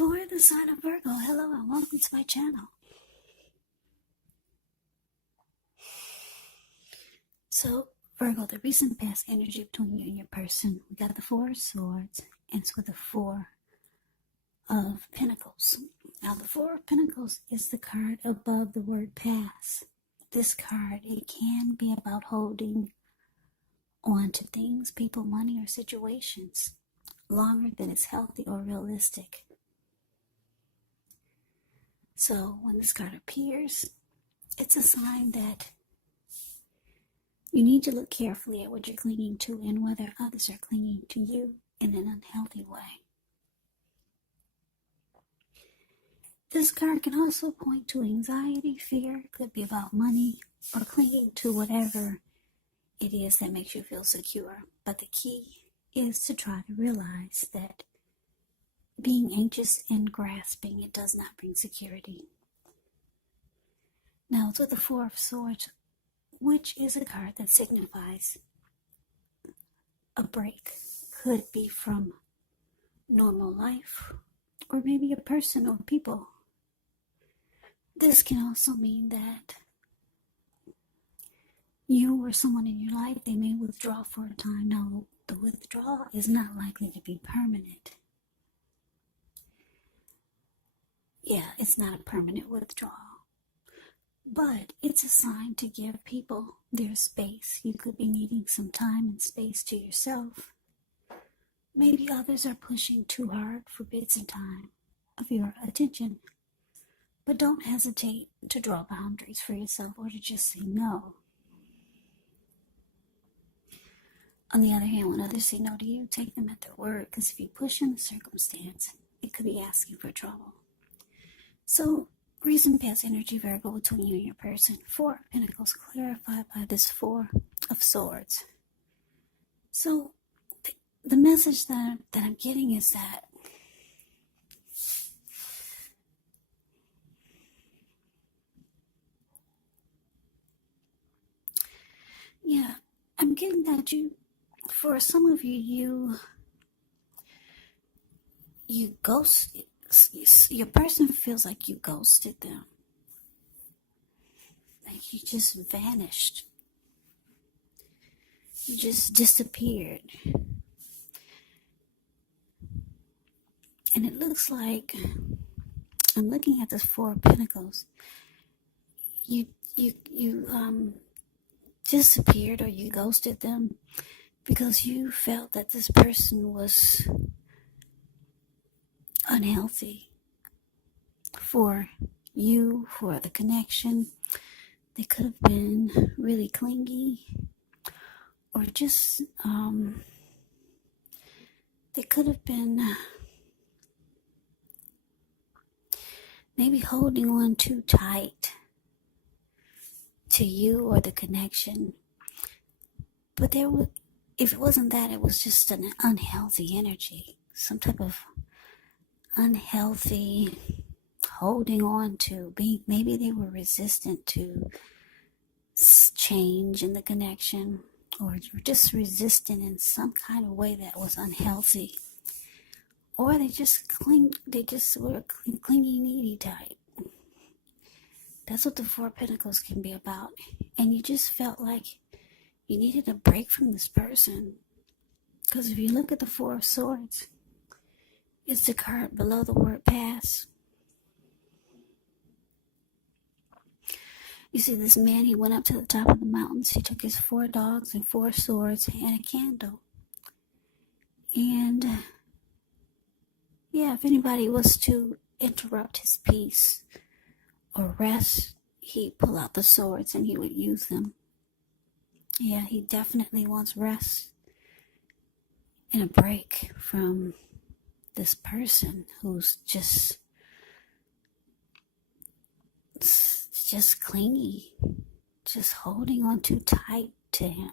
For the sign of Virgo, hello and welcome to my channel. So, Virgo, the recent past energy between you and your person, we got the Four of Swords, and it's with the Four of Pentacles. Now, the Four of Pentacles is the card above the word pass. This card, it can be about holding on to things, people, money, or situations longer than is healthy or realistic. So when this card appears, it's a sign that you need to look carefully at what you're clinging to and whether others are clinging to you in an unhealthy way. This card can also point to anxiety, fear. It could be about money or clinging to whatever it is that makes you feel secure. But the key is to try to realize that being anxious and grasping, it does not bring security. Now, it's with the Four of Swords, which is a card that signifies a break. Could be from normal life, or maybe a person or people. This can also mean that you or someone in your life, they may withdraw for a time. Now, the withdrawal is not likely to be permanent. Yeah, it's not a permanent withdrawal, but it's a sign to give people their space. You could be needing some time and space to yourself. Maybe others are pushing too hard for bits and time of your attention, but don't hesitate to draw boundaries for yourself or to just say no. On the other hand, when others say no to you, take them at their word, because if you push in a circumstance, it could be asking for trouble. So, recent past energy, Virgo, between you and your person. Four of Pentacles clarified by this Four of Swords. So, the message that I'm getting is that I'm getting that for some of you ghost. Your person feels like you ghosted them. Like you just vanished. You just disappeared. And it looks like, I'm looking at this Four of Pentacles. You disappeared or you ghosted them because you felt that this person was unhealthy for you, for the connection. They could have been really clingy, or just they could have been maybe holding on too tight to you or the connection. But if it wasn't that, it was just an unhealthy energy, some type of unhealthy holding on to. Maybe they were resistant to change in the connection, or just resistant in some kind of way that was unhealthy, or they just were clingy, needy type. That's what the Four of Pentacles can be about. And you just felt like you needed a break from this person, because if you look at the Four of Swords, it's the card below the word pass. You see this man, he went up to the top of the mountains. He took his 4 dogs and 4 swords and a candle. And if anybody was to interrupt his peace or rest, he'd pull out the swords and he would use them. Yeah, he definitely wants rest and a break from this person who's just clingy, just holding on too tight to him,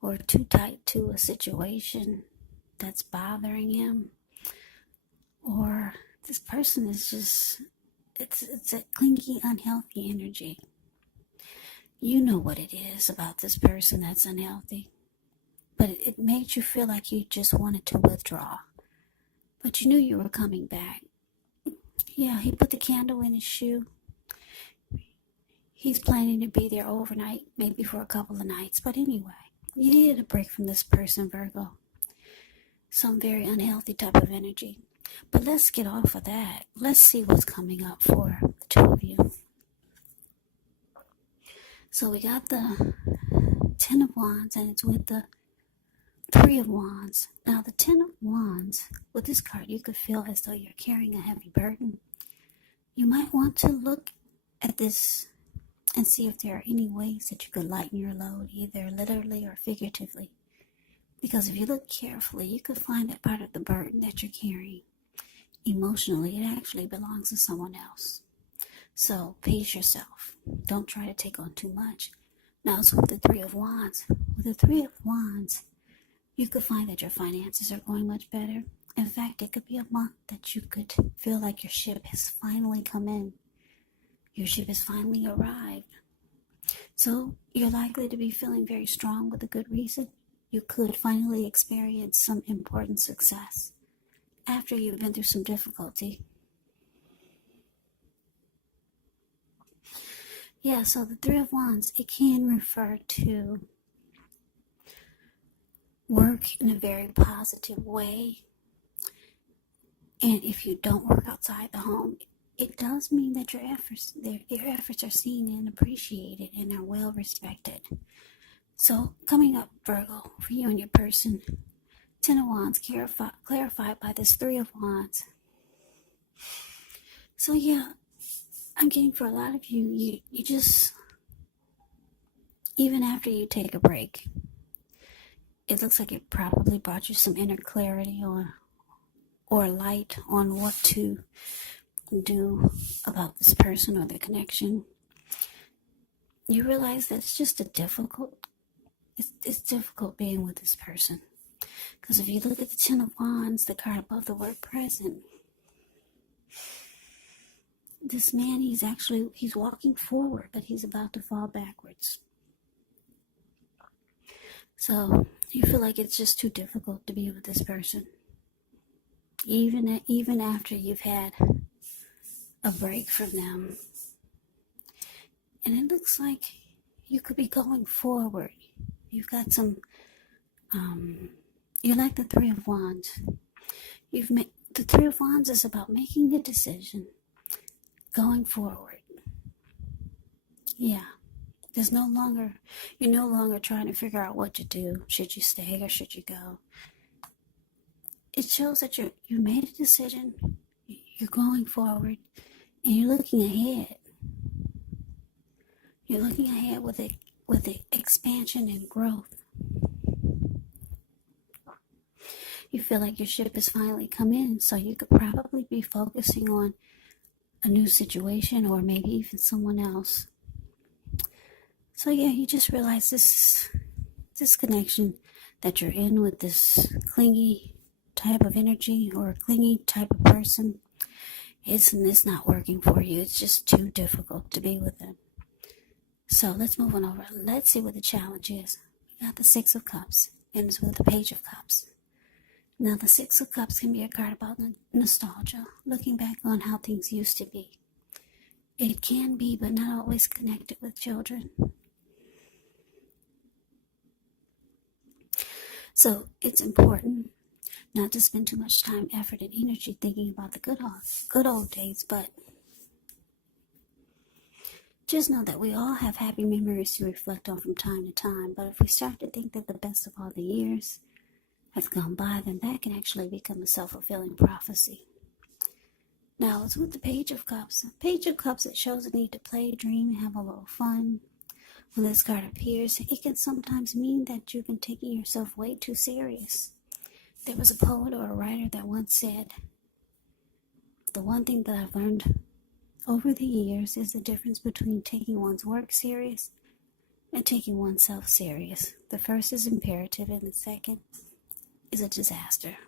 or too tight to a situation that's bothering him, or this person is just, it's a clingy, unhealthy energy. You know what it is about this person that's unhealthy, but it made you feel like you just wanted to withdraw. but you knew you were coming back. Yeah, he put the candle in his shoe. He's planning to be there overnight, maybe for a couple of nights. But anyway, you needed a break from this person, Virgo. Some very unhealthy type of energy. But let's get off of that. Let's see what's coming up for the two of you. So we got the Ten of Wands, and it's with the Three of Wands. Now the Ten of Wands, with this card, you could feel as though you're carrying a heavy burden. You might want to look at this and see if there are any ways that you could lighten your load, either literally or figuratively. Because if you look carefully, you could find that part of the burden that you're carrying emotionally, it actually belongs to someone else. So pace yourself. Don't try to take on too much. Now it's with the Three of Wands. With the Three of Wands, you could find that your finances are going much better. In fact, it could be a month that you could feel like your ship has finally come in. Your ship has finally arrived. So you're likely to be feeling very strong with a good reason. You could finally experience some important success after you've been through some difficulty. Yeah, so the Three of Wands, it can refer to work in a very positive way. And if you don't work outside the home, it does mean that your efforts are seen and appreciated and are well respected. So coming up, Virgo, for you and your person, Ten of Wands clarified by this Three of Wands. So yeah, I'm getting for a lot of you, you just, even after you take a break, it looks like it probably brought you some inner clarity or light on what to do about this person or the connection. You realize that it's just it's difficult being with this person. Because if you look at the Ten of Wands, the card above the word present, this man, he's walking forward, but he's about to fall backwards. So you feel like it's just too difficult to be with this person. Even after you've had a break from them. And it looks like you could be going forward. You've got some, you're like the Three of Wands. The Three of Wands is about making a decision, going forward. Yeah. You're no longer trying to figure out what to do. Should you stay or should you go? It shows that you made a decision, you're going forward, and you're looking ahead. You're looking ahead with the expansion and growth. You feel like your ship has finally come in, so you could probably be focusing on a new situation or maybe even someone else. So yeah, you just realize this connection that you're in with this clingy type of energy or a clingy type of person, it's not working for you. It's just too difficult to be with them. So let's move on over. Let's see what the challenge is. We got the Six of Cups, and it's with the Page of Cups. Now the Six of Cups can be a card about nostalgia, looking back on how things used to be. It can be, but not always connected with children. So it's important not to spend too much time, effort, and energy thinking about the good old days, but just know that we all have happy memories to reflect on from time to time. But if we start to think that the best of all the years have gone by, then that can actually become a self-fulfilling prophecy. Now, it's with the Page of Cups. The Page of Cups, it shows a need to play, dream, and have a little fun. When this card appears, it can sometimes mean that you've been taking yourself way too serious. There was a poet or a writer that once said, "The one thing that I've learned over the years is the difference between taking one's work serious and taking oneself serious. The first is imperative and the second is a disaster."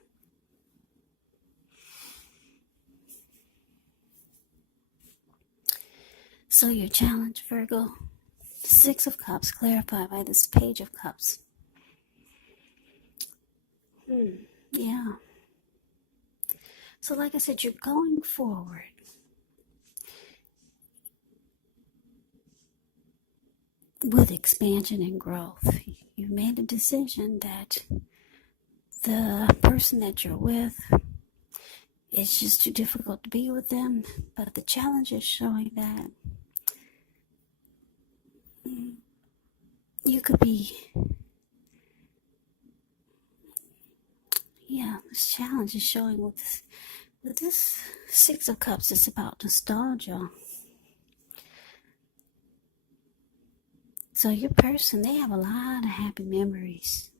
So your challenge, Virgo, Six of Cups, clarified by this Page of Cups. Yeah. So like I said, you're going forward. With expansion and growth. You made a decision that the person that you're with, it's just too difficult to be with them. But the challenge is showing that you could be, this challenge is showing with this Six of Cups, it's about nostalgia. So your person, they have a lot of happy memories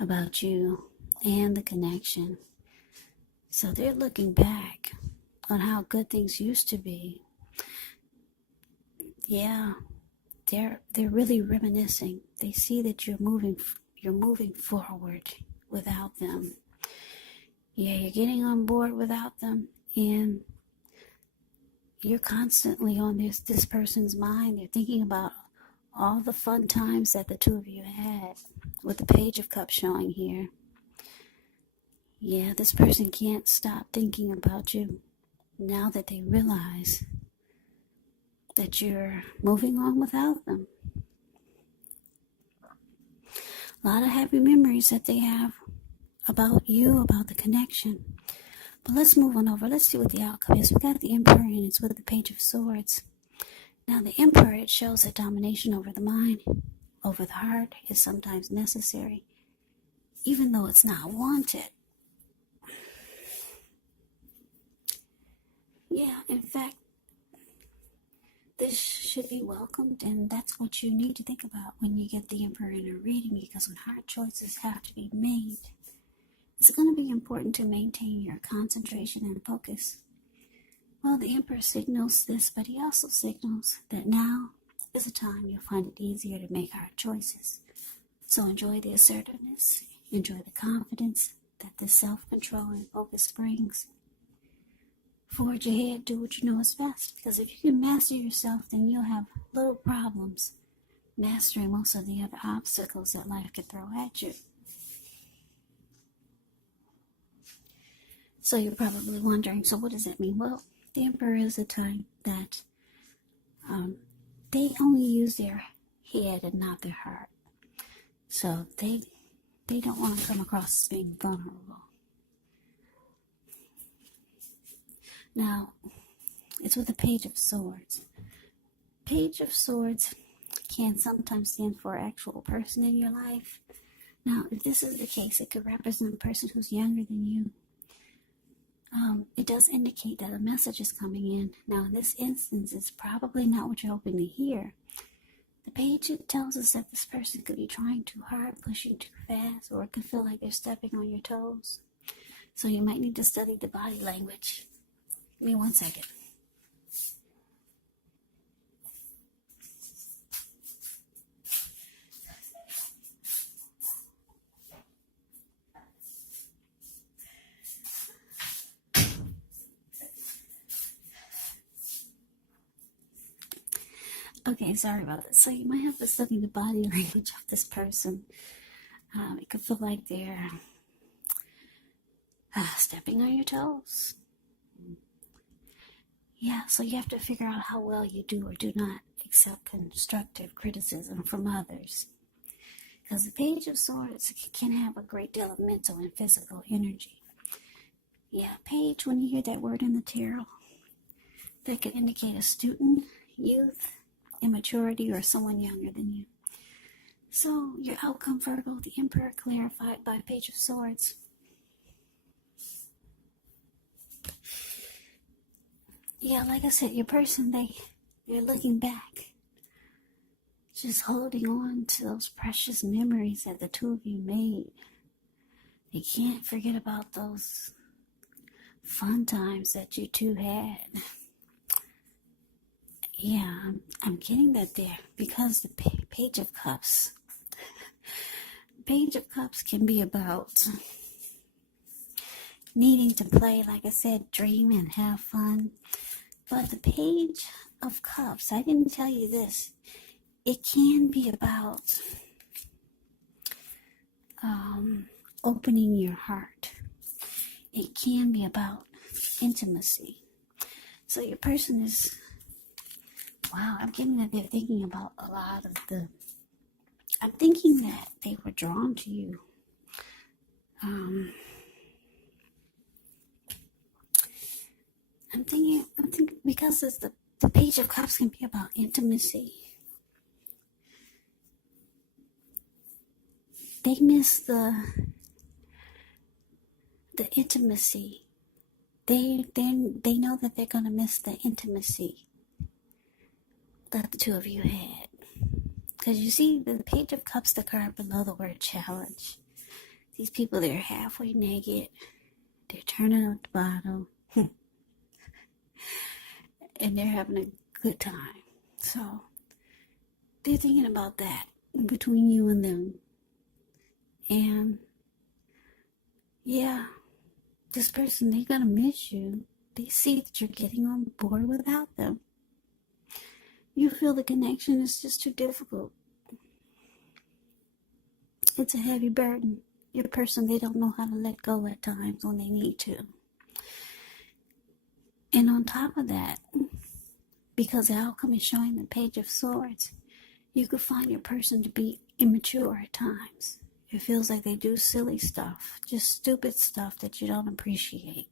about you and the connection. So they're looking back on how good things used to be. Yeah, they're really reminiscing. They see that you're moving forward without them. Yeah, you're getting on board without them, and you're constantly on this person's mind. They're thinking about all the fun times that the two of you had, with the Page of Cups showing here. Yeah, this person can't stop thinking about you now that they realize that you're moving on without them. A lot of happy memories that they have about you, about the connection. But let's move on over. Let's see what the outcome is. We got the Emperor, and it's with the Page of Swords. Now, the Emperor, it shows that domination over the mind, over the heart, is sometimes necessary, even though it's not wanted. Yeah, in fact, this should be welcomed, and that's what you need to think about when you get the Emperor in a reading, because when hard choices have to be made, it's going to be important to maintain your concentration and focus. Well, the Emperor signals this, but he also signals that now is a time you'll find it easier to make hard choices. So enjoy the assertiveness, enjoy the confidence that this self-control and focus brings. Forge ahead, do what you know is best, because if you can master yourself, then you'll have little problems mastering most of the other obstacles that life can throw at you. So you're probably wondering, so what does that mean? Well, the Emperor is a time that they only use their head and not their heart. So they don't want to come across as being vulnerable. Now, it's with the Page of Swords. Page of Swords can sometimes stand for an actual person in your life. Now, if this is the case, it could represent a person who's younger than you. It does indicate that a message is coming in. Now, in this instance, it's probably not what you're hoping to hear. The page, it tells us that this person could be trying too hard, pushing too fast, or it could feel like they're stepping on your toes. So you might need to study the body language. Give me 1 second. Okay, sorry about that. So you might have to study the body language of this person. It could feel like they're stepping on your toes. Yeah, so you have to figure out how well you do or do not accept constructive criticism from others. Because the Page of Swords can have a great deal of mental and physical energy. Yeah, Page, when you hear that word in the tarot, that could indicate a student, youth, immaturity, or someone younger than you. So, your outcome, Virgo, the Emperor clarified by Page of Swords. Yeah, like I said, your person, they're looking back. Just holding on to those precious memories that the two of you made. They can't forget about those fun times that you two had. Yeah, I'm getting that there because the Page of Cups. Page of Cups can be about needing to play, like I said, dream and have fun. But the Page of Cups, I didn't tell you this, it can be about opening your heart. it can be about intimacy. So your person is, wow, I'm getting that they're thinking about a lot of I'm thinking that they were drawn to you. I'm thinking because it's the Page of Cups can be about intimacy. They miss the intimacy. They know that they're gonna miss the intimacy that the two of you had. Because you see, the Page of Cups, the card below the word challenge. These people, they're halfway naked. They're turning up the bottom. And they're having a good time. So, they're thinking about that between you and them. And, yeah, this person, they're going to miss you. They see that you're getting on board without them. You feel the connection is just too difficult. It's a heavy burden. Your person, they don't know how to let go at times when they need to. And on top of that, because the outcome is showing the Page of Swords, you could find your person to be immature at times. It feels like they do silly stuff, just stupid stuff that you don't appreciate.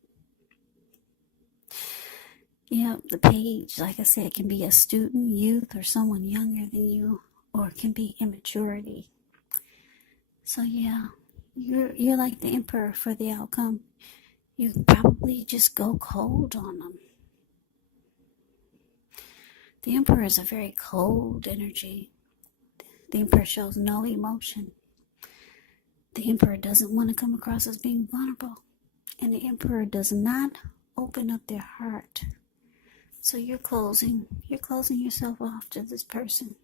Yeah, the Page, like I said, can be a student, youth, or someone younger than you, or it can be immaturity. So yeah, you're like the Emperor for the outcome. You probably just go cold on them. The Emperor is a very cold energy. The Emperor shows no emotion. The Emperor doesn't want to come across as being vulnerable. And the Emperor does not open up their heart. So you're closing yourself off to this person.